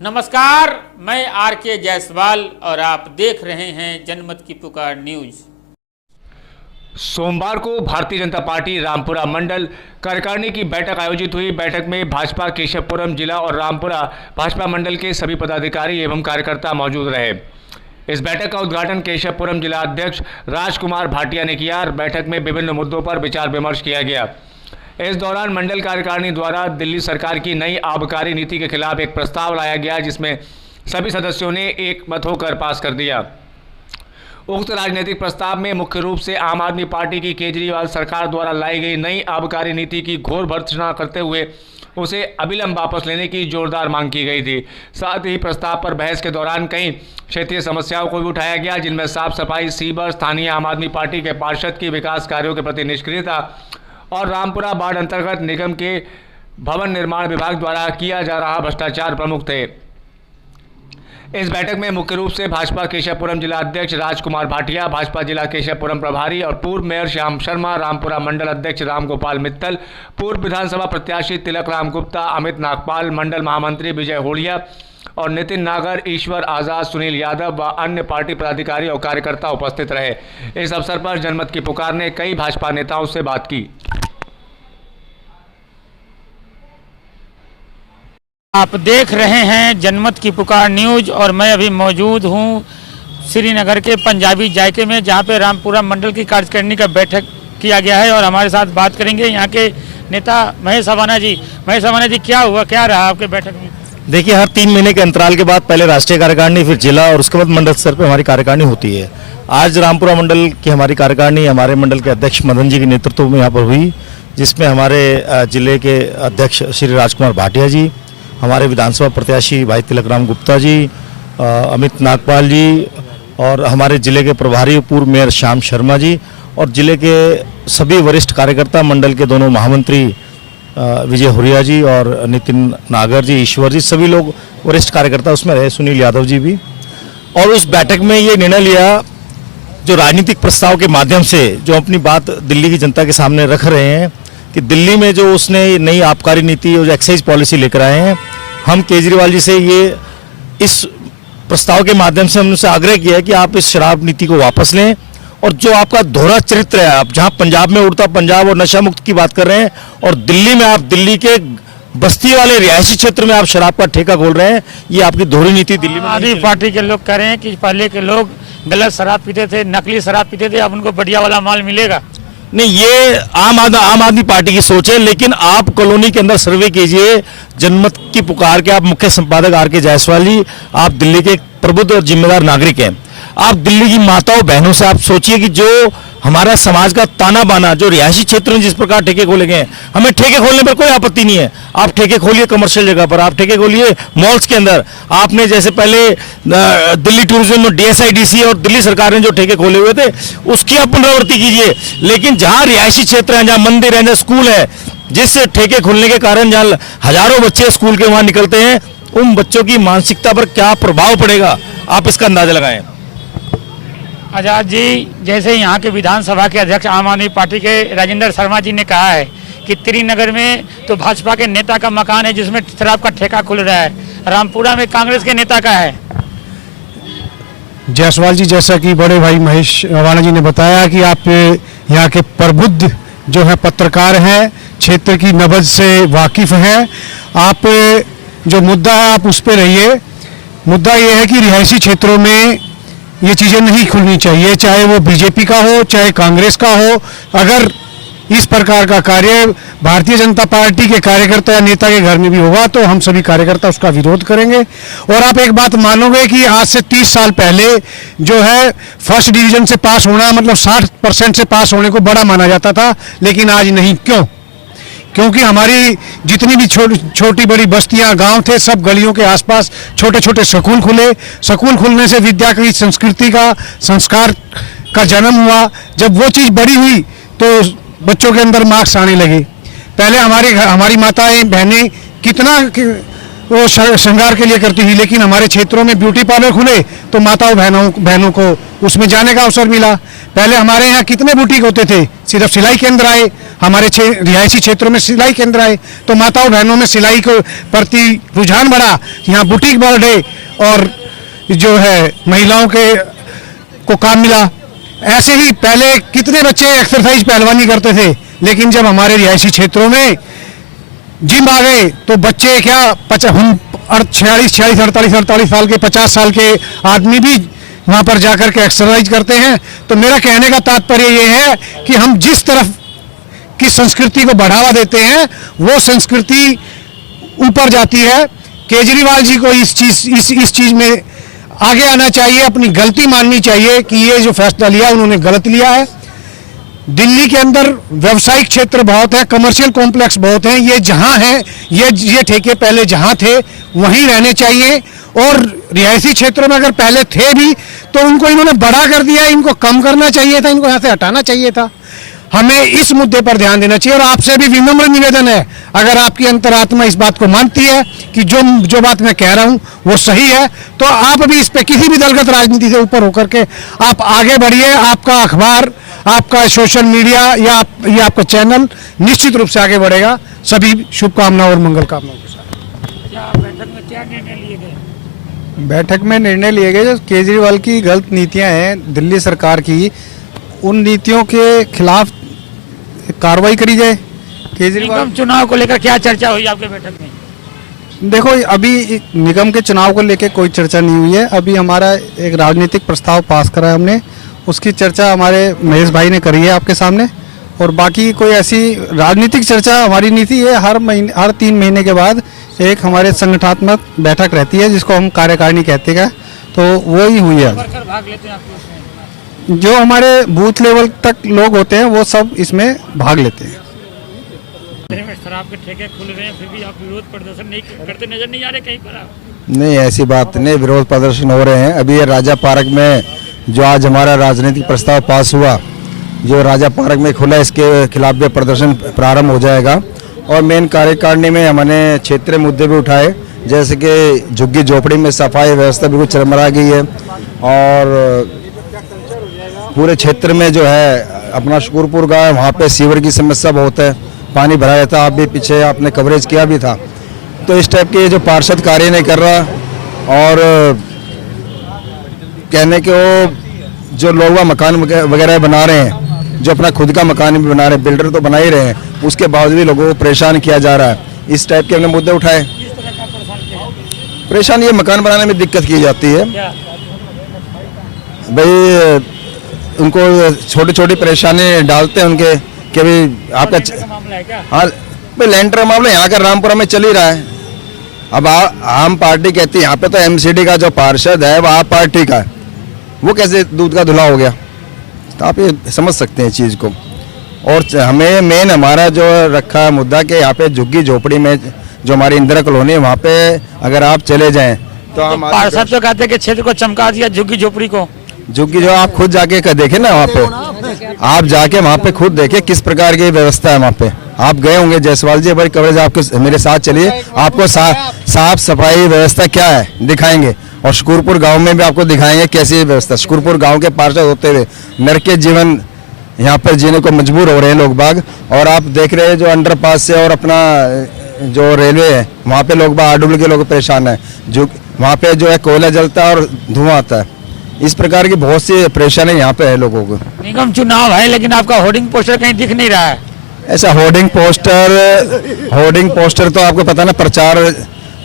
नमस्कार, मैं आर.के. जायसवाल और आप देख रहे हैं जनमत की पुकार न्यूज। सोमवार को भारतीय जनता पार्टी रामपुरा मंडल कार्यकारिणी की बैठक आयोजित हुई। बैठक में भाजपा केशवपुरम जिला और रामपुरा भाजपा मंडल के सभी पदाधिकारी एवं कार्यकर्ता मौजूद रहे। इस बैठक का उद्घाटन केशवपुरम जिला अध्यक्ष राजकुमार भाटिया ने किया। बैठक में विभिन्न मुद्दों पर विचार विमर्श किया गया। इस दौरान मंडल कार्यकारिणी द्वारा दिल्ली सरकार की नई आबकारी नीति के खिलाफ एक प्रस्ताव लाया गया, जिसमें सभी सदस्यों ने एक मत होकर पास कर दिया। उक्त राजनीतिक प्रस्ताव में मुख्य रूप से आम आदमी पार्टी की केजरीवाल सरकार द्वारा लाई गई नई आबकारी नीति की घोर भर्त्सना करते हुए उसे अविलंब वापस लेने की जोरदार मांग की गई थी। साथ ही प्रस्ताव पर बहस के दौरान कई क्षेत्रीय समस्याओं को भी उठाया गया, जिनमें साफ सफाई, सीवर, स्थानीय आम आदमी पार्टी के पार्षद की विकास कार्यों के प्रति निष्क्रियता और रामपुरा वार्ड अंतर्गत निगम के भवन निर्माण विभाग द्वारा किया जा रहा भ्रष्टाचार प्रमुख थे। इस बैठक में मुख्य रूप से भाजपा केशवपुरम जिला अध्यक्ष राजकुमार भाटिया, भाजपा जिला केशवपुरम प्रभारी और पूर्व मेयर श्याम शर्मा, रामपुरा मंडल अध्यक्ष रामगोपाल मित्तल, पूर्व विधानसभा प्रत्याशी तिलक राम गुप्ता, अमित नागपाल, मंडल महामंत्री विजय होड़िया और नितिन नागर, ईश्वर आजाद, सुनील यादव व अन्य पार्टी पदाधिकारी और कार्यकर्ता उपस्थित रहे। इस अवसर पर जनमत की पुकार ने कई भाजपा नेताओं से बात की। आप देख रहे हैं जनमत की पुकार न्यूज और मैं अभी मौजूद हूं श्रीनगर के पंजाबी जायके में, जहां पे रामपुरा मंडल की कार्यकारिणी का बैठक किया गया है और हमारे साथ बात करेंगे यहाँ के नेता महेश अवाना जी। महेश अवाना जी, क्या हुआ, क्या रहा आपके बैठक में? देखिए, हर 3 महीने के अंतराल के बाद पहले राष्ट्रीय कार्यकारिणी, फिर जिला और उसके बाद मंडल स्तर पर हमारी कार्यकारिणी होती है। आज रामपुरा मंडल की हमारी कार्यकारिणी हमारे मंडल के अध्यक्ष मदन जी के नेतृत्व में यहाँ पर हुई, जिसमें हमारे जिले के अध्यक्ष श्री राजकुमार भाटिया जी, हमारे विधानसभा प्रत्याशी भाई तिलक राम गुप्ता जी, अमित नागपाल जी और हमारे जिले के प्रभारी पूर्व मेयर श्याम शर्मा जी और जिले के सभी वरिष्ठ कार्यकर्ता, मंडल के दोनों महामंत्री विजय होड़िया जी और नितिन नागर जी, ईश्वर जी, सभी लोग वरिष्ठ कार्यकर्ता उसमें रहे, सुनील यादव जी भी। और उस बैठक में ये निर्णय लिया, जो राजनीतिक प्रस्ताव के माध्यम से जो अपनी बात दिल्ली की जनता के सामने रख रहे हैं कि दिल्ली में जो उसने नई आबकारी नीति और एक्साइज पॉलिसी लेकर आए हैं, हम केजरीवाल जी से ये इस प्रस्ताव के माध्यम से हमने उनसे आग्रह किया है कि आप इस शराब नीति को वापस लें और जो आपका दोहरा चरित्र है, आप जहां पंजाब में उड़ता पंजाब और नशा मुक्त की बात कर रहे हैं और दिल्ली में आप दिल्ली के बस्ती वाले रिहायशी क्षेत्र में आप शराब का ठेका खोल रहे हैं, ये आपकी दोहरी नीति दिल्ली में। आदमी पार्टी के लोग कह रहे हैं कि पहले के लोग गलत शराब पीते थे, नकली शराब पीते थे, अब उनको बढ़िया वाला माल मिलेगा। नहीं, ये आम आदमी पार्टी की सोच है, लेकिन आप कॉलोनी के अंदर सर्वे कीजिए। जनमत की पुकार के आप मुख्य संपादक आर.के. जायसवाल जी, आप दिल्ली के प्रबुद्ध और जिम्मेदार नागरिक हैं। आप दिल्ली की माताओं बहनों से आप सोचिए कि जो हमारा समाज का ताना बाना, जो रिहायशी क्षेत्र में जिस प्रकार ठेके खोले गए हैं, हमें ठेके खोलने पर कोई आपत्ति नहीं है। आप ठेके खोलिए कमर्शियल जगह पर, आप ठेके खोलिए मॉल्स के अंदर। आपने जैसे पहले दिल्ली टूरिज्म में DSIDC और दिल्ली सरकार ने जो ठेके खोले हुए थे, उसकी आप पुनरावृत्ति कीजिए। लेकिन जहाँ रिहायशी क्षेत्र है, जहाँ मंदिर है, जहाँ स्कूल है, जिस ठेके खुलने के कारण जहाँ हजारों बच्चे स्कूल के वहाँ निकलते हैं, उन बच्चों की मानसिकता पर क्या प्रभाव पड़ेगा, आप इसका अंदाजा लगाएं। आजाद जी, जैसे यहाँ के विधानसभा के अध्यक्ष आम आदमी पार्टी के राजेंद्र शर्मा जी ने कहा है कि त्रिनगर में तो भाजपा के नेता का मकान है जिसमें शराब का ठेका खुल रहा है, रामपुरा में कांग्रेस के नेता का है। जायसवाल जी, जैसा कि बड़े भाई महेश अवाना जी ने बताया कि आप यहाँ के प्रबुद्ध जो है पत्रकार हैं, क्षेत्र की नब्ज से वाकिफ हैं, आप जो मुद्दा है आप उस पर रहिए। मुद्दा ये है कि रिहायशी क्षेत्रों में ये चीज़ें नहीं खुलनी चाहिए, चाहे वो बीजेपी का हो चाहे कांग्रेस का हो। अगर इस प्रकार का कार्य भारतीय जनता पार्टी के कार्यकर्ता या नेता के घर में भी होगा तो हम सभी कार्यकर्ता उसका विरोध करेंगे। और आप एक बात मानोगे कि आज से 30 साल पहले जो है फर्स्ट डिवीजन से पास होना मतलब 60% से पास होने को बड़ा माना जाता था, लेकिन आज नहीं। क्यों? क्योंकि हमारी जितनी भी छोटी बड़ी बस्तियां, गांव थे, सब गलियों के आसपास छोटे छोटे स्कूल खुले। स्कूल खुलने से विद्या की, संस्कृति का, संस्कार का जन्म हुआ। जब वो चीज़ बड़ी हुई तो बच्चों के अंदर मार्क्स आने लगे। पहले हमारी माताएं बहनें कितना वो श्रृंगार के लिए करती थी, लेकिन हमारे क्षेत्रों में ब्यूटी पार्लर खुले तो माताओं बहनों को उसमें जाने का अवसर मिला। पहले हमारे यहाँ कितने बुटीक होते थे, सिर्फ सिलाई केंद्र आए, हमारे रिहायशी क्षेत्रों में सिलाई केंद्र आए, तो माताओं बहनों में सिलाई को प्रति रुझान बढ़ा, यहाँ बुटीक बढ़े और जो है महिलाओं के को काम मिला। ऐसे ही पहले कितने बच्चे एक्सरसाइज पहलवानी करते थे, लेकिन जब हमारे रिहायशी क्षेत्रों में जिम आ गए तो बच्चे क्या 46, 48 साल के 50 साल के आदमी भी वहां पर जाकर के एक्सरसाइज करते हैं। तो मेरा कहने का तात्पर्य ये है कि हम जिस तरफ की संस्कृति को बढ़ावा देते हैं वो संस्कृति ऊपर जाती है। केजरीवाल जी को इस चीज में आगे आना चाहिए, अपनी गलती माननी चाहिए कि ये जो फैसला लिया उन्होंने गलत लिया है। दिल्ली के अंदर व्यवसायिक क्षेत्र बहुत है, कमर्शियल कॉम्प्लेक्स बहुत हैं, ये जहां है ये ठेके पहले जहां थे वहीं रहने चाहिए। और रिहायशी क्षेत्रों में अगर पहले थे भी तो उनको इन्होंने बड़ा कर दिया, इनको कम करना चाहिए था, इनको यहाँ से हटाना चाहिए था। हमें इस मुद्दे पर ध्यान देना चाहिए। और आपसे भी विनम्र निवेदन है, अगर आपकी अंतरात्मा इस बात को मानती है कि जो बात मैं कह रहा हूं वो सही है, तो आप भी इस पे किसी भी दलगत राजनीति से ऊपर होकर के आप आगे बढ़िए। आपका अखबार, आपका सोशल मीडिया या ये आपका चैनल निश्चित रूप से आगे बढ़ेगा। सभी शुभकामनाओं और मंगल कामनाओं के साथ। बैठक में क्या निर्णय लिए गए? बैठक में निर्णय लिए गए जो केजरीवाल की गलत नीतियां हैं दिल्ली सरकार की, उन नीतियों के खिलाफ कार्रवाई करी जाए। केजरीवाल निगम चुनाव को लेकर क्या चर्चा हुई आपके बैठक में? देखो, अभी निगम के चुनाव को लेकर कोई चर्चा नहीं हुई है। अभी हमारा एक राजनीतिक प्रस्ताव पास करा है हमने, उसकी चर्चा हमारे महेश भाई ने करी है आपके सामने। और बाकी कोई ऐसी राजनीतिक चर्चा, हमारी नीति है हर 3 महीने के बाद एक हमारे संगठनात्मक बैठक रहती है जिसको हम कार्यकारिणी कहते हैं, तो वो ही हुई है। भाग लेते हैं आप उसमें? जो हमारे बूथ लेवल तक लोग होते हैं वो सब इसमें भाग लेते हैं। शराब के ठेके खुल रहे हैं, फिर भी आप विरोध प्रदर्शन नहीं करते नजर नहीं आ रहे कहीं पर आप? नहीं, ऐसी बात नहीं, विरोध प्रदर्शन हो रहे हैं। अभी ये राजा पार्क में जो आज हमारा राजनीतिक प्रस्ताव पास हुआ, जो राजा पार्क में खुला, इसके खिलाफ भी प्रदर्शन प्रारंभ हो जाएगा। और मेन कार्यकारिणी में हमने क्षेत्रीय मुद्दे भी उठाए, जैसे कि झुग्गी झोपड़ी में सफाई व्यवस्था बिल्कुल चरमरा गई है, और पूरे क्षेत्र में जो है अपना शकूरपुर गाँव, वहाँ पे सीवर की समस्या बहुत है, पानी भरा रहता। आप भी पीछे आपने कवरेज किया भी था। तो इस टाइप के जो पार्षद कार्य नहीं कर रहा, और कहने के वो जो लोग मकान वगैरह बना रहे हैं, जो अपना खुद का मकान भी बना रहे हैं, बिल्डर तो बना ही रहे हैं, उसके बावजूद भी लोगों को परेशान किया जा रहा है। इस टाइप के हमने मुद्दे उठाए। परेशान ये मकान बनाने में दिक्कत की जाती है भाई, उनको छोटी छोटी परेशानी डालते हैं उनके कि भाई आपका हाँ भाई, लैंडर मामला यहाँ का रामपुरा में चल ही रहा है। अब आम पार्टी कहती है, यहाँ पे तो एमसीडी का जो पार्षद है वो आप पार्टी का है, वो कैसे दूध का धुला हो गया? तो आप ये समझ सकते हैं चीज़ को। और हमें मेन हमारा जो रखा है मुद्दा कि यहाँ पे झुग्गी झोपड़ी में जो हमारी इंदिरा कॉलोनी है, वहाँ पे अगर आप चले जाएं तो हम पार्षद तो कहते हैं कि क्षेत्र को चमका दिया झुग्गी झोपड़ी को। झुग्गी जो आप खुद जाके देखें ना, वहाँ पे आप जाके वहाँ पे खुद देखें किस प्रकार की व्यवस्था है वहाँ पे। आप गए होंगे जायसवाल जी, बड़ी कवरेज आपको मेरे साथ चलिए, आपको साफ सफाई व्यवस्था क्या है दिखाएंगे। और शकूरपुर गांव में भी आपको दिखाएंगे कैसी व्यवस्था। शकूरपुर गांव के पार्षद होते हुए नरक के जीवन यहाँ पर जीने को मजबूर हो रहे हैं लोग बाग। और आप देख रहे हैं जो अंडरपास से और अपना जो रेलवे है, वहाँ पे लोग बाग आडुल के लोग परेशान है, जो वहाँ पे जो है कोयला जलता है और धुआं आता है। इस प्रकार की बहुत सी परेशानी यहाँ पे है लोगों को। निगम चुनाव है लेकिन आपका होर्डिंग पोस्टर कहीं दिख नहीं रहा है। ऐसा होर्डिंग पोस्टर तो आपको पता ना, प्रचार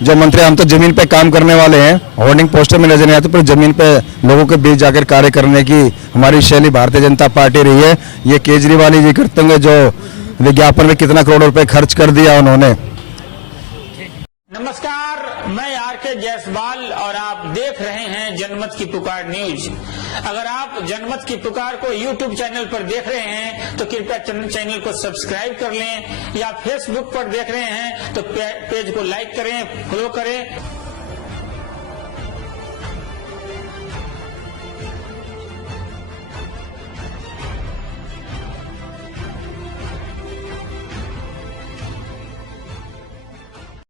जो मंत्री, हम तो जमीन पे काम करने वाले हैं, होर्डिंग पोस्टर में नजर नहीं आते, पर जमीन पे लोगों के बीच जाकर कार्य करने की हमारी शैली भारतीय जनता पार्टी रही है। ये केजरीवाल जी करते होंगे जो विज्ञापन में कितना करोड़ रुपए खर्च कर दिया उन्होंने। नमस्कार, मैं आरके जायसवाल और आप देख रहे हैं जनमत की पुकार न्यूज। अगर आप जनमत की पुकार को यूट्यूब चैनल पर देख रहे हैं तो कृपया चैनल को सब्सक्राइब कर लें, या फेसबुक पर देख रहे हैं तो पेज को लाइक करें, फॉलो करें।